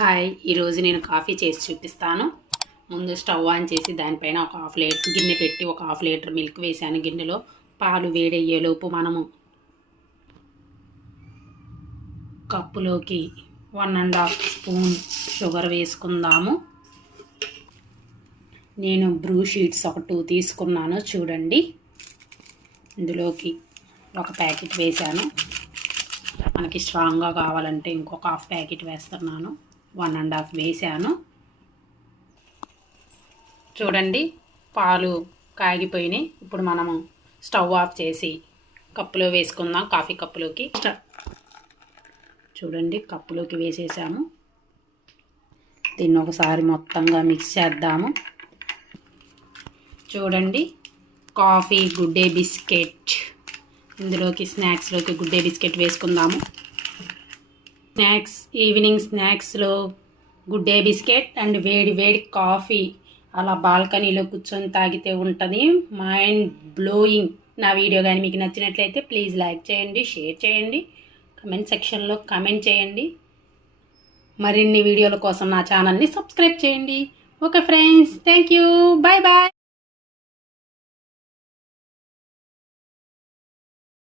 Hi, ఈరోజు నేను coffee చేసి చూపిస్తాను. ముందు స్టవ్ ఆన్ చేసి దానిపైన ఒక హాఫ్ లీటర్ గిన్నె పెట్టి ఒక హాఫ్ లీటర్ మిల్క్ వేసాను. గిన్నెలో పాలు వేడయ్యేలోపు మనము కప్పులోకి 1.5 స్పూన్ షుగర్ వేసుకుందాము. నేను బ్రూ షీట్స్ ఒక 2 తీసుకున్నాను, చూడండి. ఇందులోకి ఒక ప్యాకెట్ వేసాను. మనకి స్ట్రాంగ్గా కావాలంటే ఇంకొక హాఫ్ ప్యాకెట్ వేస్తున్నాను. 1.5 వేసాను. చూడండి, పాలు కాగిపోయినాయి. ఇప్పుడు మనము స్టవ్ ఆఫ్ చేసి కప్పులో వేసుకుందాం. కాఫీ కప్పులోకి చూడండి, కప్పులోకి వేసేసాము. దీన్ని ఒకసారి మొత్తంగా మిక్స్ చేద్దాము. చూడండి, కాఫీ గుడ్ డే బిస్కెట్. ఇందులోకి స్నాక్స్లోకి గుడ్ డే బిస్కెట్ వేసుకుందాము. ఈవినింగ్ స్నాక్స్లో గుడ్ డే బిస్కెట్ అండ్ వేడి వేడి కాఫీ అలా బాల్కనీలో కూర్చొని తాగితే ఉంటుంది మైండ్ బ్లోయింగ్. నా వీడియో కానీ మీకు నచ్చినట్లయితే ప్లీజ్ లైక్ చేయండి, షేర్ చేయండి, కమెంట్ సెక్షన్లో కమెంట్ చేయండి. మరిన్ని వీడియోల కోసం నా ఛానల్ని సబ్స్క్రైబ్ చేయండి. Okay friends, thank you, bye bye.